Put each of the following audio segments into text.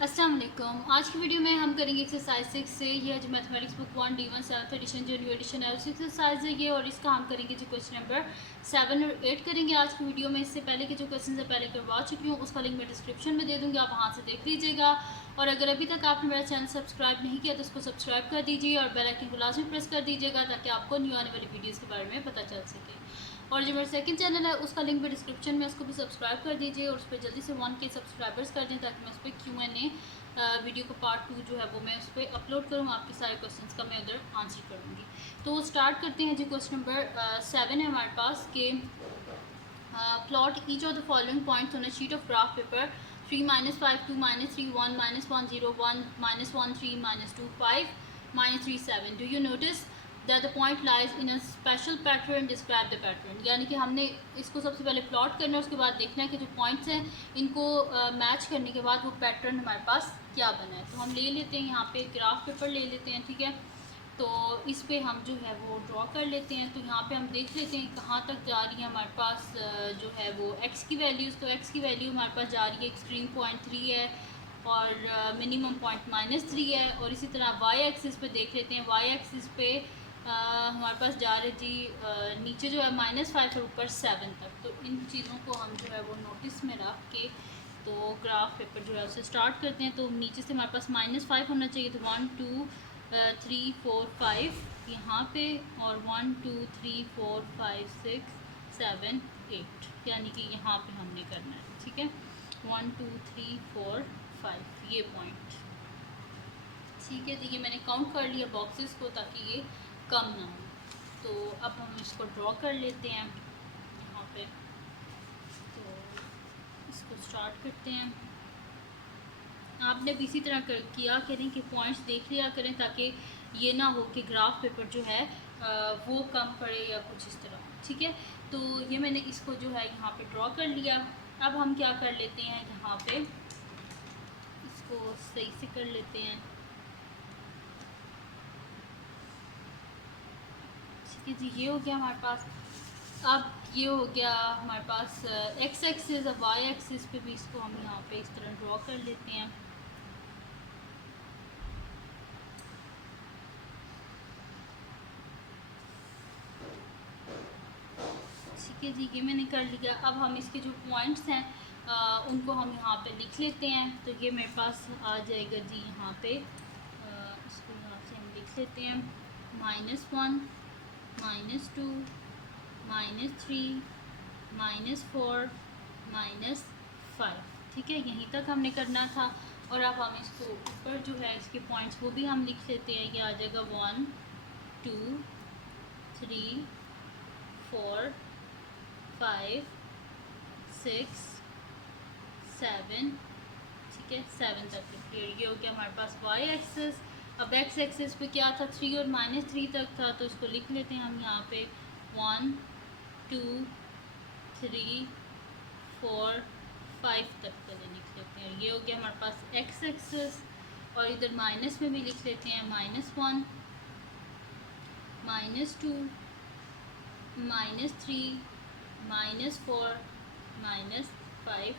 अस्सलाम वालेकुम। आज की वीडियो में हम करेंगे एक्सरसाइज 6 से। ये है जो mathematics book 1 D1 7th edition जो न्यू एडिशन है उसी एक्सरसाइज है ये, और इसका हम करेंगे जो क्वेश्चन नंबर 7 और 8 करेंगे आज की वीडियो में। इससे पहले के जो क्वेश्चन है पहले करवा चुकी हूँ, उसका लिंक मैं डिस्क्रिप्शन में दे दूँगी, आप वहाँ से देख लीजिएगा। और अगर अभी तक आपने मेरा चैनल सब्सक्राइब नहीं किया तो उसको सब्सक्राइब कर दीजिए और बेल आइकन को लाजमी प्रेस कर दीजिएगा ताकि आपको न्यू आने वाली वीडियोज़ के बारे में पता चल सके। और जो मेरा सेकंड चैनल है उसका लिंक भी डिस्क्रिप्शन में, उसको भी सब्सक्राइब कर दीजिए और उस पर जल्दी से 1K सब्सक्राइबर्स कर दें ताकि मैं उस पर Q&A वीडियो को पार्ट 2 जो है वो मैं उस पर अपलोड करूँ, आपके सारे क्वेश्चंस का मैं उधर आंसर करूँगी। तो स्टार्ट करते हैं जी। क्वेश्चन नंबर 7 है हमारे पास के plot each of the following points on a sheet of graph paper 3 -5 2 -3 1 -1 0 1 -1 3 -2 5 -3 7। Do you notice that the point lies in a special pattern, describe the pattern. यानी कि हमने इसको सबसे पहले प्लॉट करना है, उसके बाद देखना है कि जो पॉइंट्स हैं इनको मैच करने के बाद वो पैटर्न हमारे पास क्या बना है। तो हम ले लेते हैं यहाँ पे ग्राफ पेपर ले लेते हैं, ठीक है। तो इस पे हम जो है वो ड्रॉ कर लेते हैं। तो यहाँ पे हम देख लेते हैं कहाँ तक जा रही है हमारे पास जो है वो x की वैल्यूज़। तो x की वैल्यू हमारे पास जा रही है एक्सट्रीम पॉइंट 3 है और मिनिमम पॉइंट -3 है। और इसी तरह y एक्सिस पे देख लेते हैं। y एक्सिस पे हमारे पास जा रहे जी नीचे जो है -5 और ऊपर 7 तक। तो इन चीज़ों को हम जो है वो नोटिस में रख के तो ग्राफ पेपर जो है उसे स्टार्ट करते हैं। तो नीचे से हमारे पास -5 होना चाहिए। तो 1 2 3 4 5 यहाँ पे और 1 2 3 4 5 6 7 8, यानी कि यहाँ पे हमने करना है, ठीक है। 1 2 3 4 5 ये पॉइंट, ठीक है। तो ये मैंने काउंट कर लिया बॉक्सेस को ताकि ये कम ना हो। तो अब हम इसको ड्रॉ कर लेते हैं यहाँ पे। तो इसको स्टार्ट करते हैं। आपने भी इसी तरह किया करें कि पॉइंट्स देख लिया करें ताकि ये ना हो कि ग्राफ पेपर जो है वो कम पड़े या कुछ इस तरह, ठीक है। तो ये मैंने इसको जो है यहाँ पे ड्रॉ कर लिया। अब हम क्या कर लेते हैं, यहाँ पे इसको सही से कर लेते हैं, ठीक है जी। ये हो गया हमारे पास। अब ये हो गया हमारे पास एक्स एक्सिस। अब वाई एक्सिस पे भी इसको हम यहाँ पे इस तरह ड्रॉ कर लेते हैं, ठीक है जी। ये मैंने कर लिया। अब हम इसके जो पॉइंट्स हैं उनको हम यहाँ पे लिख लेते हैं। तो ये मेरे पास आ जाएगा जी यहाँ पे। इसको यहाँ से हम लिख लेते हैं -1 -2 -3 -4 -5, ठीक है। यहीं तक हमने करना था। और अब हम इसको ऊपर जो है इसके पॉइंट्स वो भी हम लिख लेते हैं। ये आ जाएगा 1 2 3 4 5 6 7, ठीक है। 7 तक क्लियर। ये हो गया हमारे पास वाई एक्सिस। अब एक्स एक्सिस पे क्या था, 3 और -3 तक था। तो इसको लिख लेते हैं हम यहाँ पे 1 2 3 4 5 तक पहले लिख लेते हैं। ये हो गया हमारे पास एक्स एक्सिस। और इधर माइनस में भी लिख लेते हैं -1 -2 -3 -4 -5,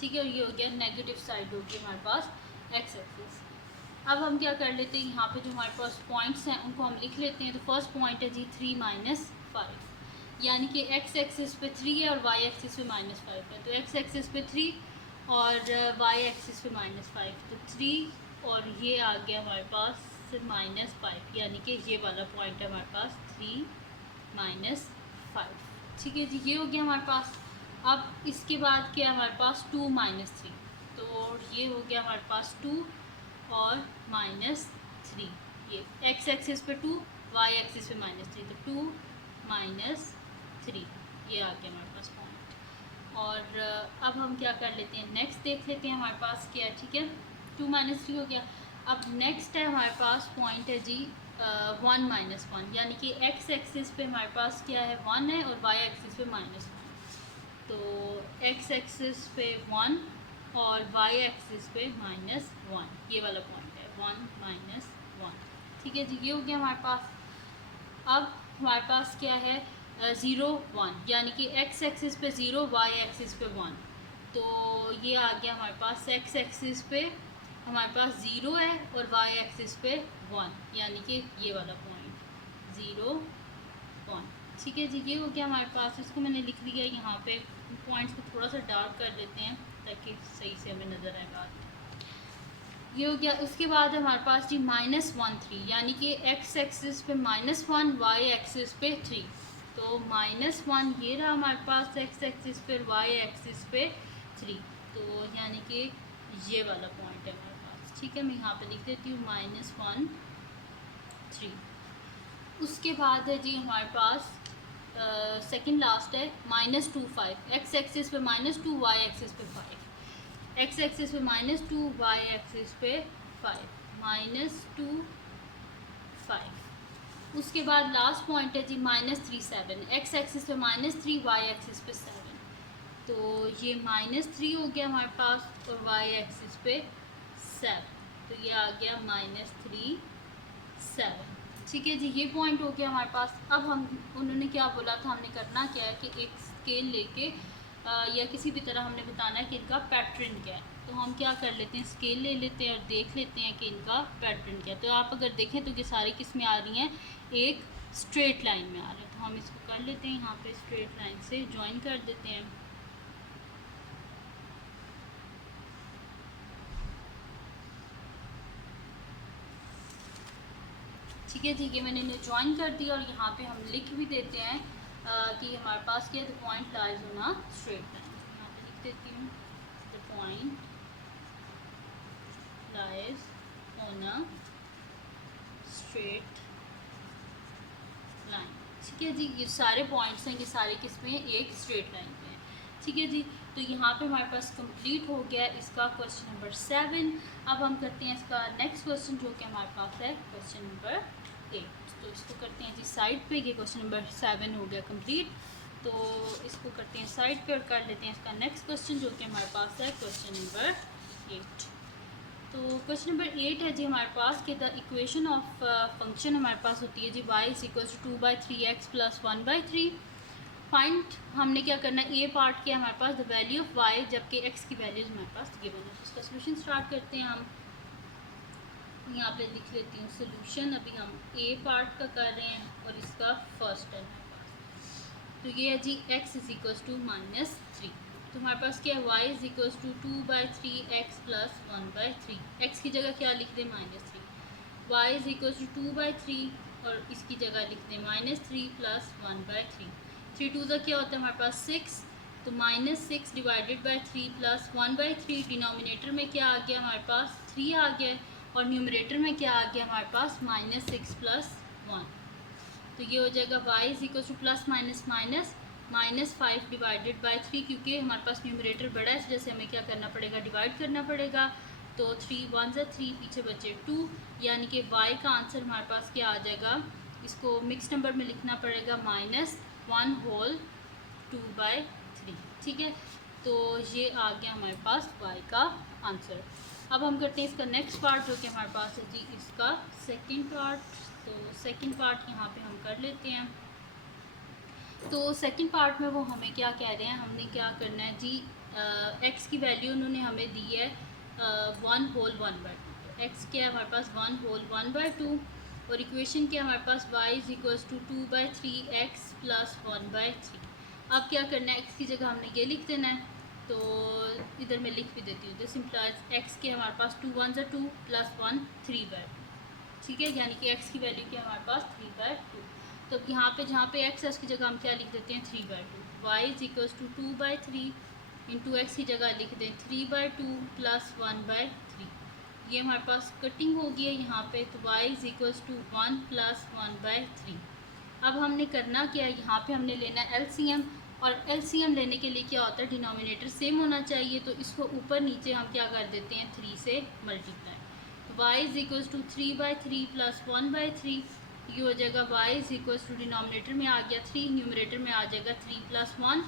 ठीक है। और ये हो गया नेगेटिव साइड होगी हमारे पास एक्स एक्सिस। अब हम क्या कर लेते हैं, यहाँ पे जो हमारे पास पॉइंट्स हैं उनको हम लिख लेते हैं। तो फर्स्ट पॉइंट है जी 3 -5, यानी कि एक्स एक्सिस पे 3 है और वाई एक्सिस पे -5 है। तो एक्स एक्सिस पे 3 और वाई एक्सिस पे -5। तो 3 और ये आ गया हमारे पास -5, यानी कि ये वाला पॉइंट है हमारे पास 3 -5, ठीक है जी। ये हो गया हमारे पास। अब इसके बाद क्या है हमारे पास 2 -3। तो ये हो गया हमारे पास 2 और -3। ये एक्स एक्सिस पे 2, वाई एक्सिस पे -3। तो 2 -3 ये आ गया हमारे पास पॉइंट। और अब हम क्या कर लेते हैं, नेक्स्ट देख लेते हैं हमारे पास क्या है, ठीक है। 2 -3 हो गया। अब नेक्स्ट है हमारे पास पॉइंट है जी 1 -1, यानी कि एक्स एक्सिस पे हमारे पास क्या है 1 है और वाई एक्सिस पे -1। तो एक्स एक्सिस पे 1 और वाई एक्सिस पे -1, ये वाला पॉइंट है 1 -1, ठीक है जी। ये हो गया हमारे पास। अब हमारे पास क्या है 0 1, यानी कि एक्स एक्सिस पे 0, वाई एक्सिस पे 1। तो ये आ गया हमारे पास एक्स एक्सिस पे हमारे पास 0 है और वाई एक्सिस पे 1, यानी कि ये वाला पॉइंट 0 1। ठीक है जी, ये हो गया हमारे पास। इसको मैंने लिख दिया यहाँ पे। पॉइंट्स को थोड़ा सा डार्क कर लेते हैं ताकि सही से हमें नज़र आए बात। ये हो गया। उसके बाद हमारे पास जी -1 3, यानी कि एक्स एक्सिस पे -1, वाई एक्सिस पे 3। तो -1 ये रहा हमारे पास एक्स एक्सिस पे, वाई एक्सिस पे 3। तो यानी कि ये वाला पॉइंट है हमारे पास। ठीक है, मैं यहाँ पे लिख देती हूँ -1 3। उसके बाद है जी हमारे पास सेकंड लास्ट है -2 5। एक्स एक्सिस पे -2, वाई एक्सिस पे 5। एक्स एक्सिस पे -2, वाई एक्सिस पे 5, -2 5। उसके बाद लास्ट पॉइंट है जी -3 7। एक्स एक्सिस पे -3, वाई एक्सिस पे 7। तो ये -3 हो गया हमारे पास और वाई एक्सिस पे 7। तो ये आ गया -3 7। ठीक है जी, ये पॉइंट हो गया हमारे पास। अब हम उन्होंने क्या बोला था, हमने करना क्या है कि एक स्केल लेके या किसी भी तरह हमने बताना है कि इनका पैटर्न क्या है। तो हम क्या कर लेते हैं, स्केल ले लेते हैं और देख लेते हैं कि इनका पैटर्न क्या है। तो आप अगर देखें तो ये सारी किस में आ रही हैं, एक स्ट्रेट लाइन में आ रहे हैं। तो हम इसको कर लेते हैं यहाँ पे स्ट्रेट लाइन से ज्वाइन कर देते हैं। ठीक है, ठीक है, मैंने इन्हें ज्वाइन कर दिया और यहाँ पे हम लिख भी देते हैं कि हमारे पास क्या है, the point lies on a straight line. यहाँ पे लिख देती हूँ the point lies on a straight line. ठीक है जी, ये सारे पॉइंट्स हैं, ये सारे किस में एक स्ट्रेट लाइन पे हैं। ठीक है जी, तो यहाँ पे हमारे पास कंप्लीट हो गया इसका क्वेश्चन नंबर 7। अब हम करते हैं इसका नेक्स्ट क्वेश्चन जो कि हमारे पास है क्वेश्चन नंबर 8। तो इसको करते हैं जी साइड पे। ये क्वेश्चन नंबर 7 हो गया कंप्लीट। तो इसको करते हैं साइड पे और कर लेते हैं इसका नेक्स्ट क्वेश्चन जो कि हमारे पास है क्वेश्चन नंबर 8। तो क्वेश्चन नंबर 8 है जी हमारे पास कि द इक्वेशन ऑफ फंक्शन हमारे पास होती है जी y = 2/3x + 1/3। फाइंड, हमने क्या करना है, ए पार्ट किया हमारे पास द वैल्यू ऑफ y, जबकि x की वैल्यूज हमारे पास गिवन है। तो इसका सोल्यूशन स्टार्ट करते हैं हम। यहाँ पे लिख लेती हूँ सोल्यूशन। अभी हम ए पार्ट का कर रहे हैं और इसका फर्स्ट है हमारे पास। तो ये है जी x = -3। तो हमारे पास क्या है, y = 2/3x + 1/3। x की जगह क्या लिख दें, -3। y = 2/3 और इसकी जगह लिख दें -3 + 1/3। 3 2 क्या होता है हमारे पास 6। तो -6 डिवाइडेड बाई 3 + 1/3। डिनोमिनेटर में क्या आ गया हमारे पास 3 आ गया और न्यूमरेटर में क्या आ गया हमारे पास -6 + 1। तो ये हो जाएगा y = -5 डिवाइडेड बाई 3, क्योंकि हमारे पास न्यूमरेटर बड़ा है इस वजह से हमें क्या करना पड़ेगा, डिवाइड करना पड़ेगा। तो 3 1 ज़ा 3, पीछे बचे 2, यानी कि y का आंसर हमारे पास क्या आ जाएगा, इसको मिक्स नंबर में लिखना पड़ेगा -1/2/3। ठीक है, तो ये आ गया हमारे पास y का आंसर। अब हम करते हैं इसका नेक्स्ट पार्ट जो कि हमारे पास है जी इसका सेकंड पार्ट। तो सेकंड पार्ट यहाँ पे हम कर लेते हैं। तो सेकंड पार्ट में वो हमें क्या कह रहे हैं, हमने क्या करना है जी, एक्स की वैल्यू उन्होंने हमें दी है 1/2। एक्स क्या है हमारे पास 1/2 और इक्वेशन क्या है हमारे पास y = 2/3x + 1/3। अब क्या करना है, एक्स की जगह हमने ये लिख देना है। तो इधर मैं लिख भी देती हूँ। दिस इम्प्लाइज एक्स के हमारे पास 2 1 ज़ा 2 + 1 3/2। ठीक है, यानी कि एक्स की वैल्यू क्या हमारे पास 3/2। तो यहाँ पे जहाँ पे एक्स है उसकी जगह हम क्या लिख देते हैं 3/2। y = 2/3 इंटू एक्स की जगह लिख दें 3/2 + 1/3। ये हमारे पास कटिंग हो गई है यहाँ पे। तो y = 1 + 1/3। अब हमने करना क्या है, यहाँ पे हमने लेना है LCM और LCM लेने के लिए क्या होता है, डिनोमिनेटर सेम होना चाहिए। तो इसको ऊपर नीचे हम क्या कर देते हैं 3 से मल्टीप्लाई। तो y = 3/3 + 1/3। ये हो जाएगा y = डिनोमिनेटर में आ गया 3, न्यूमरेटर में आ जाएगा 3 + 1।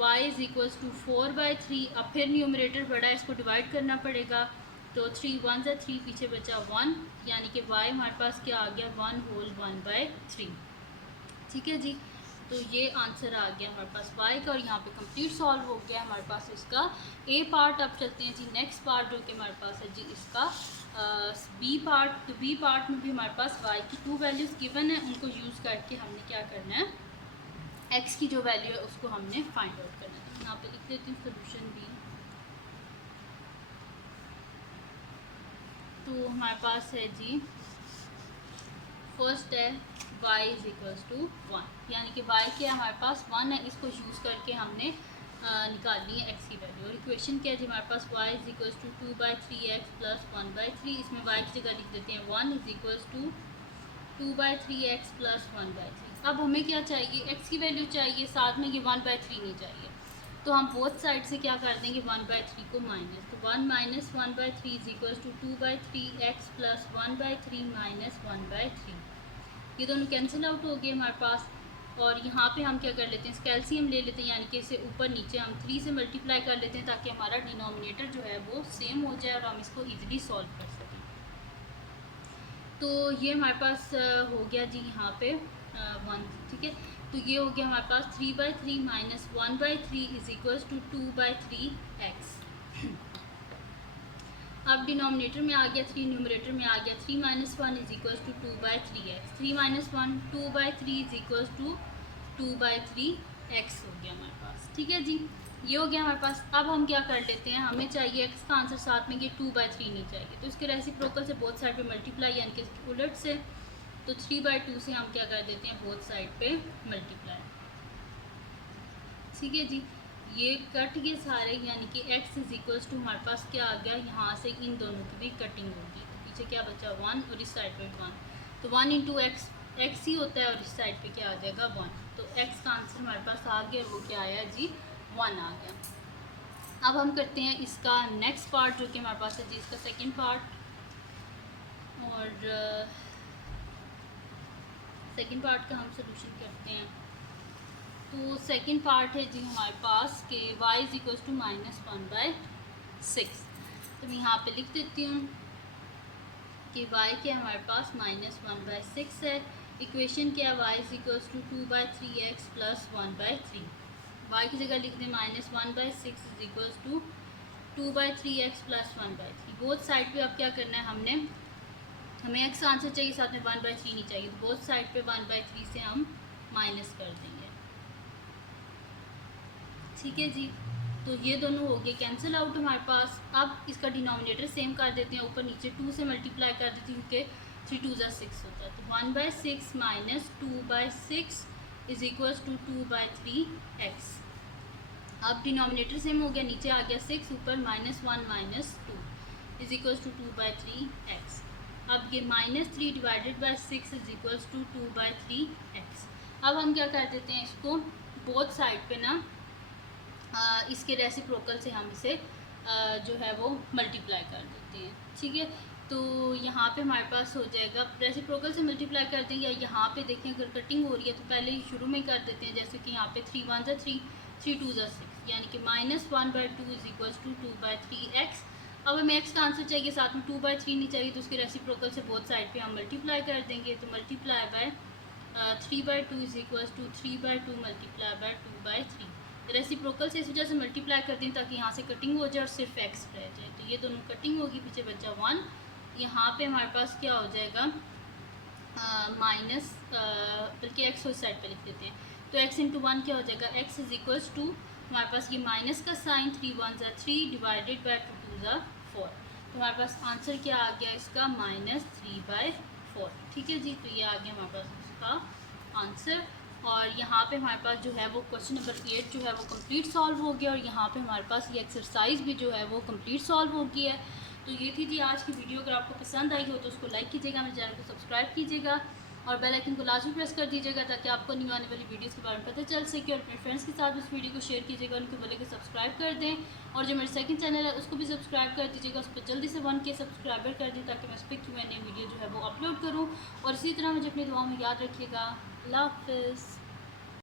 y = 4/3। अब फिर न्यूमरेटर बड़ा है, इसको डिवाइड करना पड़ेगा। तो 3 1 ज़ा 3, पीछे बचा 1, यानी कि y हमारे पास क्या आ गया 1/1/3। ठीक है जी, तो ये आंसर आ गया हमारे पास y का और यहाँ पे कंप्लीट सॉल्व हो गया हमारे पास इसका a पार्ट। अब चलते हैं जी नेक्स्ट पार्ट जो कि हमारे पास है जी इसका b पार्ट। तो b पार्ट में भी हमारे पास y की 2 वैल्यूज़ गिवन है, उनको यूज़ करके हमने क्या करना है, x की जो वैल्यू है उसको हमने फाइंड आउट करना है। तो यहाँ पे लिख देती हूँ सोल्यूशन b। तो हमारे पास है जी फर्स्ट है y इज़ इक्वल्स टू 1, यानी कि y क्या है हमारे पास 1 है, इसको यूज़ करके हमने निकालनी है x की वैल्यू। और इक्वेशन क्या है जी हमारे पास y is equals to 2/3x plus 1/3, इसमें y की जगह लिख देते हैं 1 is equals to 2/3x plus 1/3। अब हमें क्या चाहिए, x की वैल्यू चाहिए, साथ में ये 1/3 नहीं चाहिए, तो हम बोथ साइड से क्या कर देंगे 1/3 को माइनस, तो 1 minus 1/3 is equals to 2/3x plus 1/3 minus 1/3। ये दोनों कैंसिल आउट हो गए हमारे पास। और यहाँ पे हम क्या कर लेते हैं, कैल्शियम ले लेते हैं, यानी कि इसे ऊपर नीचे हम 3 से मल्टीप्लाई कर लेते हैं ताकि हमारा डिनोमिनेटर जो है वो सेम हो जाए और हम इसको ईजिली सॉल्व कर सकें। तो ये हमारे पास हो गया जी यहाँ पे 1, ठीक है। तो ये हो गया हमारे पास 3/3 minus 1/3 is equals to 2/3x। अब डिनोमिनेटर में आ गया 3, न्यूमरेटर में आ गया 3 minus 1 is equals to 2/3x। 3 minus 1 2/3 is equals to 2/3x हो गया हमारे पास, ठीक है जी। ये हो गया हमारे पास। अब हम क्या कर लेते हैं, हमें चाहिए x का आंसर, साथ में ये 2/3 नहीं चाहिए, तो इसके रेसिप्रोकल से बोथ साइड पे मल्टीप्लाई, यानी कि उलट से, तो 3/2 से हम क्या कर देते हैं बोथ साइड पे मल्टीप्लाई, ठीक है जी। ये कट गए सारे, यानी कि x इज इक्वल्स टू हमारे पास क्या आ गया, यहाँ से इन दोनों की भी कटिंग होगी, तो पीछे क्या बचा 1 और इस साइड पे 1, तो 1 इंटू एक्स ही होता है और इस साइड पे क्या आ जाएगा 1। तो x का आंसर हमारे पास आ गया, वो क्या आया जी 1 आ गया। अब हम करते हैं इसका नेक्स्ट पार्ट जो कि हमारे पास है जी इसका सेकंड पार्ट। और सेकंड पार्ट का हम सोल्यूशन करते हैं। तो सेकंड पार्ट है जी हमारे पास कि y इज इक्वल्स टू -1/6। तो मैं यहाँ पे लिख देती हूँ कि y क्या हमारे पास -1/6 है। इक्वेशन क्या है, y is equals to 2/3x plus 1/3। y की जगह लिख दें -1/6 is equals to 2/3x plus 1/3। Both side पे अब क्या करना है, हमें x आंसर चाहिए, साथ में 1/3 नहीं चाहिए, तो बोथ साइड पे 1/3 से हम माइनस कर देंगे, ठीक है जी। तो ये दोनों हो गए कैंसिल आउट हमारे पास। अब इसका डिनोमिनेटर सेम कर देते हैं, ऊपर नीचे 2 से मल्टीप्लाई कर देती हूँ क्योंकि 3 2 ज़ा 6 होता है, तो 1/6 minus 2/6 is equals to 2/3x। अब डिनोमिनेटर सेम हो गया, नीचे आ गया 6, ऊपर -1 minus 2 is equals to 2/3x। अब ये -3 divided by 6 is equals to 2/3x। अब हम क्या कर देते हैं, इसको बोथ साइड पे ना इसके रेसिप्रोकल से हम इसे जो है वो मल्टीप्लाई कर देते हैं, ठीक है। तो यहाँ पे हमारे पास हो जाएगा, रेसिप्रोकल से मल्टीप्लाई कर देंगे, या यहाँ पे देखें अगर कटिंग हो रही है तो पहले ही शुरू में कर देते हैं, जैसे कि यहाँ पे 3 1 ज़ा 3, 3 2 ज़ा 6, यानी कि -1/2 इज इक्वल्स टू 2/3x। अब हमें x का आंसर चाहिए, साथ में 2/3 नहीं चाहिए, तो उसके रेसिप्रोकल से बोथ साइड पे हम मल्टीप्लाई कर देंगे, तो multiply by 3/2 is equals to 3/2 multiply by 2/3। Reciprocal से इस वजह से मल्टीप्लाई कर दें ताकि यहाँ से कटिंग हो जाए और सिर्फ x रह जाए, तो ये दोनों कटिंग होगी, पीछे बचा 1। यहाँ पे हमारे पास क्या हो जाएगा माइनस, बल्कि x उस साइड पे लिख देते हैं, तो x इंटू 1 क्या हो जाएगा, x इज इक्वल्स टू हमारे पास ये माइनस का साइन 3 1 ज़ा 3 डिवाइडेड बाई 2 2 ज़ा 4। तो हमारे पास आंसर क्या आ गया इसका -3/4, ठीक है जी। तो ये आ गया हमारे पास इसका आंसर। और यहाँ पे हमारे पास जो है वो क्वेश्चन नंबर 8 जो है वो कंप्लीट सॉल्व हो गया, और यहाँ पे हमारे पास ये एक्सरसाइज भी जो है वो कंप्लीट सॉल्व हो गई है। तो ये थी जी आज की वीडियो। अगर आपको पसंद आई हो तो उसको लाइक कीजिएगा, मेरे चैनल को सब्सक्राइब कीजिएगा और बेल आइकन को लाजमी प्रेस कर दीजिएगा ताकि आपको न्यू आने वाली वीडियोस के बारे में पता चल सके। और अपने फ्रेंड्स के साथ उस वीडियो को शेयर कीजिएगा, उनको बोले कि सब्सक्राइब कर दें, और जो मेरा सेकंड चैनल है उसको भी सब्सक्राइब कर दीजिएगा, उस पर जल्दी से 1K सब्सक्राइबर कर दें ताकि मैं उस पर Q&A वीडियो जो है वो अपलोड करूँ। और इसी तरह मुझे अपनी दुआ में याद रखिएगा। अल्लाह हाफ़िज़।